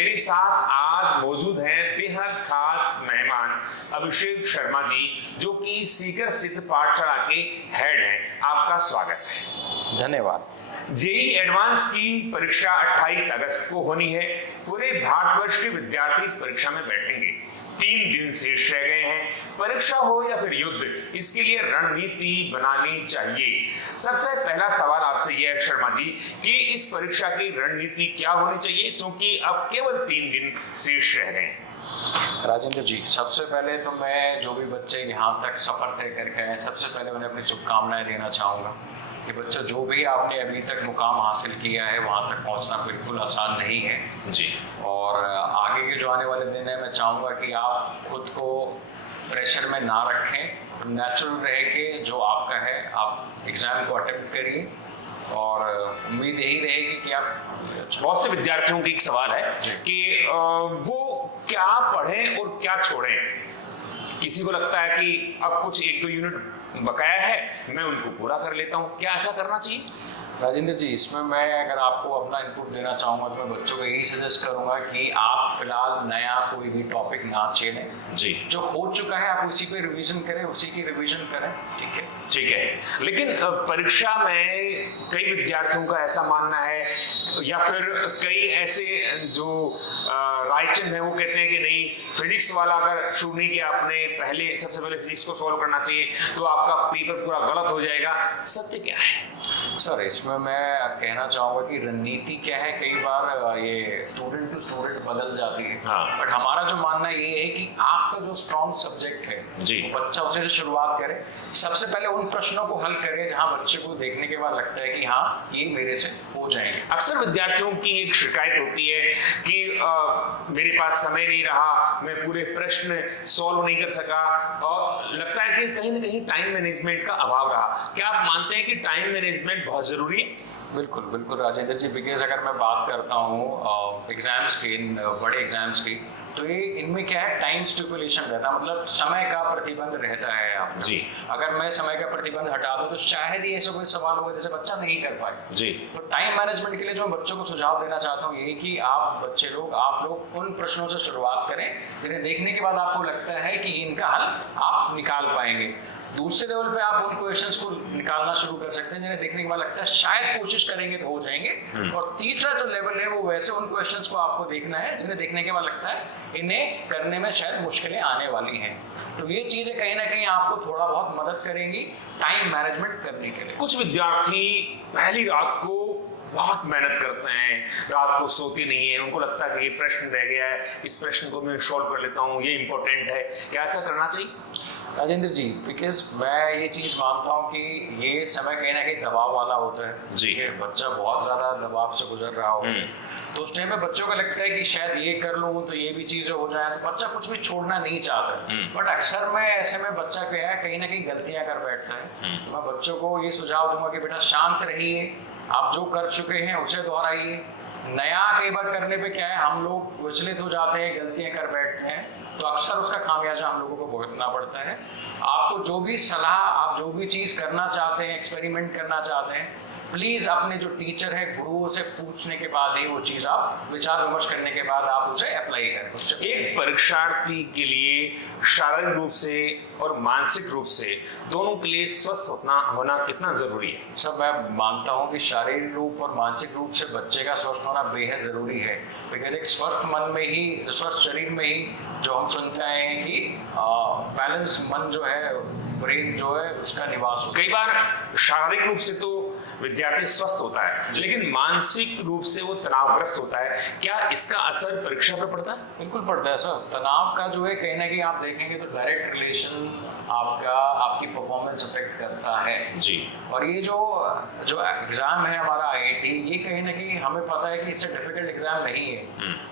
मेरे साथ आज मौजूद हैं बेहद खास मेहमान अभिषेक शर्मा जी, जो कि सीकर स्थित पाठशाला के हेड हैं। आपका स्वागत है। धन्यवाद। जेईई एडवांस की परीक्षा 28 अगस्त को होनी है। पूरे भारतवर्ष के विद्यार्थी इस परीक्षा में बैठेंगे। 3 दिन शेष रह गए हैं। परीक्षा हो या फिर युद्ध, इसके लिए रणनीति बनानी चाहिए। सबसे पहला सवाल आपसे यह है शर्मा जी कि इस परीक्षा की रणनीति क्या होनी चाहिए, क्योंकि अब केवल 3 दिन शेष रह गए हैं। राजेंद्र जी, सबसे पहले तो मैं जो भी बच्चे यहाँ तक सफर तय करके आए, सबसे पहले उन्हें अपनी शुभकामनाएं देना चाहूँगा कि बच्चा जो भी आपने अभी तक मुकाम हासिल किया है वहाँ तक पहुँचना बिल्कुल आसान नहीं है जी। और आगे के जो आने वाले दिन है, मैं चाहूँगा कि आप खुद को प्रेशर में ना रखें, नेचुरल रह के जो आपका है आप एग्ज़ाम को अटेम्प्ट करिए और उम्मीद यही रहेगी कि आप। बहुत से विद्यार्थियों की एक सवाल है कि वो क्या पढ़ें और क्या छोड़ें। किसी को लगता है कि अब कुछ 1-2 यूनिट बकाया है, मैं उनको पूरा कर लेता हूँ, क्या ऐसा करना चाहिए? राजेंद्र जी, इसमें मैं अगर आपको अपना इनपुट देना चाहूँगा तो मैं बच्चों को यही सजेस्ट करूँगा कि आप फिलहाल नया कोई भी टॉपिक ना छेड़ें जी। जो हो चुका है आप उसी पे रिवीजन करें, उसी की रिवीजन करें। ठीक है। लेकिन परीक्षा में कई विद्यार्थियों का ऐसा मानना है या फिर कई ऐसे जो रायचंद है वो कहते हैं कि नहीं, फिजिक्स वाला अगर शुरू नहीं किया आपने सबसे पहले फिजिक्स को सॉल्व करना चाहिए तो आपका पेपर पूरा गलत हो जाएगा। सत्य क्या है? सर, इसमें मैं कहना चाहूँगा कि रणनीति क्या है, कई बार ये स्टूडेंट टू स्टूडेंट बदल जाती है। बट हमारा जो मानना ये है कि आपका जो स्ट्रॉन्ग सब्जेक्ट है वो बच्चा उसे से शुरुआत करे। सबसे पहले उन प्रश्नों को हल करे जहाँ बच्चे को देखने के बाद लगता है कि हाँ ये मेरे से हो जाएंगे। अक्सर विद्यार्थियों की एक शिकायत होती है कि मेरे पास समय नहीं रहा, मैं पूरे प्रश्न सॉल्व नहीं कर सका, और लगता है कि कहीं ना कहीं टाइम मैनेजमेंट का अभाव रहा। क्या आप मानते हैं कि टाइम मैनेजमेंट बहुत जरूरी है? बिल्कुल बिल्कुल राजेंद्र जी, बिकॉज अगर मैं बात करता हूँ एग्जाम्स की, बड़े एग्जाम्स की, तो ये इनमें क्या है, टाइम स्टिपुलेशन रहता है, मतलब समय का प्रतिबंध रहता है आपका जी। अगर मैं समय का प्रतिबंध हटा दूं तो शायद ही ऐसा कोई सवाल होगा जैसे बच्चा नहीं कर पाए जी। तो टाइम मैनेजमेंट के लिए जो मैं बच्चों को सुझाव देना चाहता हूँ ये कि आप लोग उन प्रश्नों से शुरुआत करें जिन्हें देखने के बाद आपको लगता है कि इनका हल आप निकाल पाएंगे। दूसरे लेवल पे आप उन क्वेश्चंस को निकालना शुरू कर सकते हैं जिन्हें देखने के बाद लगता है शायद कोशिश करेंगे तो हो जाएंगे। और तीसरा जो लेवल है वो वैसे उन क्वेश्चंस को आपको देखना है जिन्हें देखने के बाद लगता है इन्हें करने में शायद मुश्किलें आने वाली हैं। तो ये चीजें कहीं ना कहीं आपको थोड़ा बहुत मदद करेंगी टाइम मैनेजमेंट करने के लिए। कुछ विद्यार्थी पहली रात को बहुत मेहनत करते हैं, रात को सोते नहीं है, उनको लगता है कि ये प्रश्न रह गया है, इस प्रश्न को मैं सॉल्व कर लेता हूँ, ये इंपॉर्टेंट है। क्या ऐसा करना चाहिए? राजेंद्र जी, बिकॉज मैं ये चीज़ मानता हूँ कि ये समय कहीं ना कहीं दबाव वाला होता है जी। बच्चा बहुत ज़्यादा दबाव से गुजर रहा हो तो उस टाइम पे बच्चों को लगता है कि शायद ये कर लूँ तो ये भी चीज़ें हो जाए, तो बच्चा कुछ भी छोड़ना नहीं चाहता। बट अक्सर मैं ऐसे में बच्चा क्या है, कहीं ना कहीं गलतियाँ कर बैठता है। तो मैं बच्चों को ये सुझाव दूंगा कि बेटा शांत रहिए, आप जो कर चुके हैं उसे दोहराइए। नया कई बार करने पे क्या है, हम लोग विचलित हो जाते हैं, गलतियां कर बैठते हैं, तो अक्सर उसका खामियाजा हम लोगों को भुगतना पड़ता है। आपको जो भी सलाह, आप जो भी चीज़ करना चाहते हैं, एक्सपेरिमेंट करना चाहते हैं, प्लीज़ अपने जो टीचर है, गुरुओं से पूछने के बाद ही वो चीज़ आप विचार विमर्श करने के बाद आप उसे अप्लाई करें। एक परीक्षार्थी के लिए शारीरिक रूप से और मानसिक रूप से दोनों के लिए स्वस्थ होना कितना जरूरी है? सब मैं मानता हूँ कि शारीरिक रूप और मानसिक रूप से बच्चे का स्वस्थ होना बेहद ज़रूरी है। बिकॉज एक स्वस्थ मन में ही, स्वस्थ शरीर में ही जो हम सुनते आए हैं कि बैलेंस मन जो है, ब्रेन जो है, उसका निवास हो। कई बार शारीरिक रूप से तो विद्यार्थी स्वस्थ होता है लेकिन मानसिक रूप से वो तनावग्रस्त होता है। क्या इसका असर परीक्षा पर पड़ता है? बिल्कुल पड़ता है सर। तनाव का जो है कहीं ना कहीं आप देखेंगे तो डायरेक्ट रिलेशन आपकी परफॉर्मेंस अफेक्ट करता है जी। और ये जो एग्जाम है हमारा आईआईटी, ये कहीं ना कहीं हमें पता है कि इससे डिफिकल्ट एग्जाम नहीं है।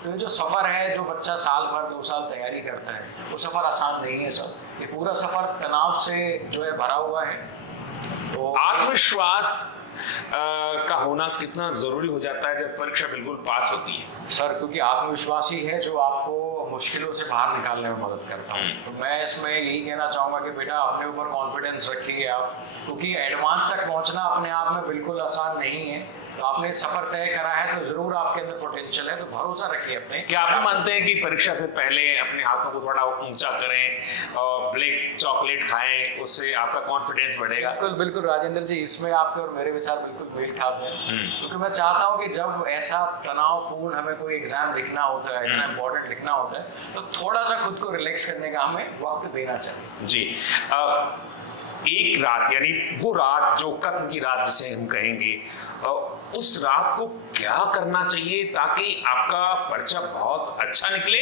तो ये जो सफर है, जो बच्चा साल भर 2 साल तैयारी करता है, वो सफर आसान नहीं है सर। ये पूरा सफर तनाव से जो है भरा हुआ है। तो आत्मविश्वास का होना कितना जरूरी हो जाता है जब परीक्षा बिल्कुल पास होती है? सर, क्योंकि आत्मविश्वास ही है जो आपको मुश्किलों से बाहर निकालने में मदद करता है। तो मैं इसमें यही कहना चाहूँगा कि बेटा अपने ऊपर कॉन्फिडेंस रखिए आप, क्योंकि एडवांस तक पहुँचना अपने आप में बिल्कुल आसान नहीं है। तो आपने सफर तय करा है तो जरूर आपके अंदर पोटेंशियल है, तो भरोसा रखिए अपने। क्या आप भी मानते हैं कि परीक्षा से पहले अपने हाथों को थोड़ा ऊंचा करें और ब्लैक चॉकलेट खाएं, उससे आपका कॉन्फिडेंस बढ़ेगा? बिल्कुल बिल्कुल राजेंद्र जी, इसमें आपके और मेरे विचार बिल्कुल मेल खाते हैं, क्योंकि मैं चाहता हूं कि जब ऐसा तनावपूर्ण हमें कोई एग्जाम लिखना होता है, इतना इंपॉर्टेंट लिखना होता है, तो थोड़ा सा खुद को रिलैक्स करने का हमें वक्त देना चाहिए। जी। एक रात, यानी वो रात जो कत्ल की रात जिसे हम कहेंगे, उस रात को क्या करना चाहिए ताकि आपका पर्चा बहुत अच्छा निकले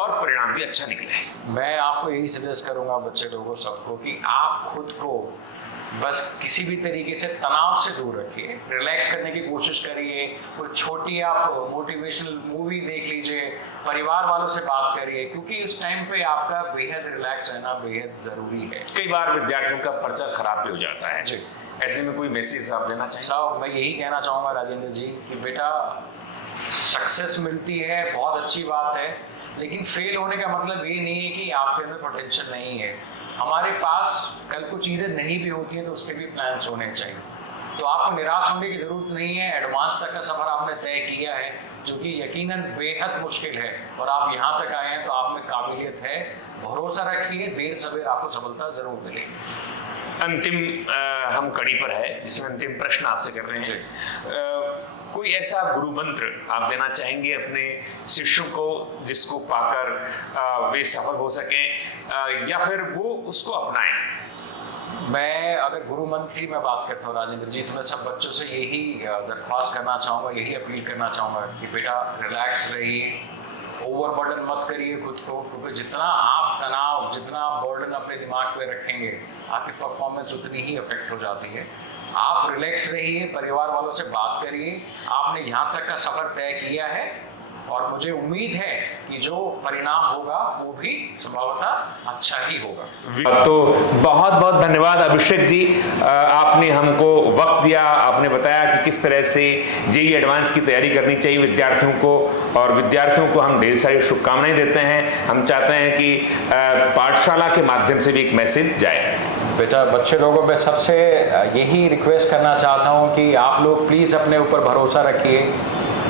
और परिणाम भी अच्छा निकले? मैं आपको यही सजेस्ट करूंगा बच्चे लोगों सबको कि आप खुद को बस किसी भी तरीके से तनाव से दूर रखिए, रिलैक्स करने की कोशिश करिए, कोई छोटी आप मोटिवेशनल मूवी देख लीजिए, परिवार वालों से बात करिए, क्योंकि उस टाइम पे आपका बेहद रिलैक्स रहना बेहद जरूरी है। कई बार विद्यार्थियों का पर्चा खराब भी हो जाता है जी। ऐसे में कोई मैसेज आप देना चाहिए? साहब मैं यही कहना चाहूँगा राजेंद्र जी कि बेटा सक्सेस मिलती है बहुत अच्छी बात है, लेकिन फेल होने का मतलब ये नहीं है कि आपके अंदर पोटेंशियल नहीं है। हमारे पास कल को चीज़ें नहीं भी होती हैं तो उसके भी प्लान्स होने चाहिए, तो आपको निराश होने की ज़रूरत नहीं है। एडवांस तक का सफ़र आपने तय किया है जो कि यकीनन बेहद मुश्किल है, और आप यहाँ तक आए हैं तो आप में काबिलियत है, भरोसा रखिए, देर सवेर आपको सफलता ज़रूर मिलेगी। अंतिम हम कड़ी पर है जिसमें अंतिम प्रश्न आपसे कर रहे हैं। कोई ऐसा गुरु मंत्र आप देना चाहेंगे अपने शिष्यों को जिसको पाकर वे सफल हो सकें या फिर वो उसको अपनाएं? मैं अगर गुरु मंत्र की मैं बात करता हूँ राजेंद्र जी, तो मैं सब बच्चों से यही दरख्वास्त करना चाहूँगा, यही अपील करना चाहूँगा कि बेटा रिलैक्स रहिए, ओवरबर्डन मत करिए खुद को, क्योंकि जितना आप तनाव, जितना आप बर्डन अपने दिमाग पे रखेंगे, आपकी परफॉर्मेंस उतनी ही अफेक्ट हो जाती है। आप रिलैक्स रहिए, परिवार वालों से बात करिए, आपने यहाँ तक का सफ़र तय किया है और मुझे उम्मीद है कि जो परिणाम होगा वो भी संभवतः अच्छा ही होगा। तो बहुत बहुत धन्यवाद अभिषेक जी, आपने हमको वक्त दिया, आपने बताया कि किस तरह से जेईई एडवांस की तैयारी करनी चाहिए विद्यार्थियों को, और विद्यार्थियों को हम ढेर सारी शुभकामनाएं देते हैं। हम चाहते हैं कि पाठशाला के माध्यम से भी एक मैसेज जाए। बेटा बच्चे लोगों पे सबसे यही रिक्वेस्ट करना चाहता हूँ कि आप लोग प्लीज़ अपने ऊपर भरोसा रखिए।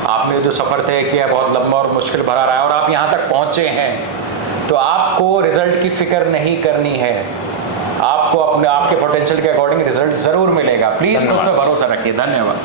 आपने जो सफ़र तय किया बहुत लंबा और मुश्किल भरा रहा है और आप यहाँ तक पहुँचे हैं, तो आपको रिजल्ट की फिक्र नहीं करनी है, आपको अपने आपके पोटेंशियल के अकॉर्डिंग रिजल्ट ज़रूर मिलेगा। प्लीज़ खुद पे भरोसा रखिए। धन्यवाद।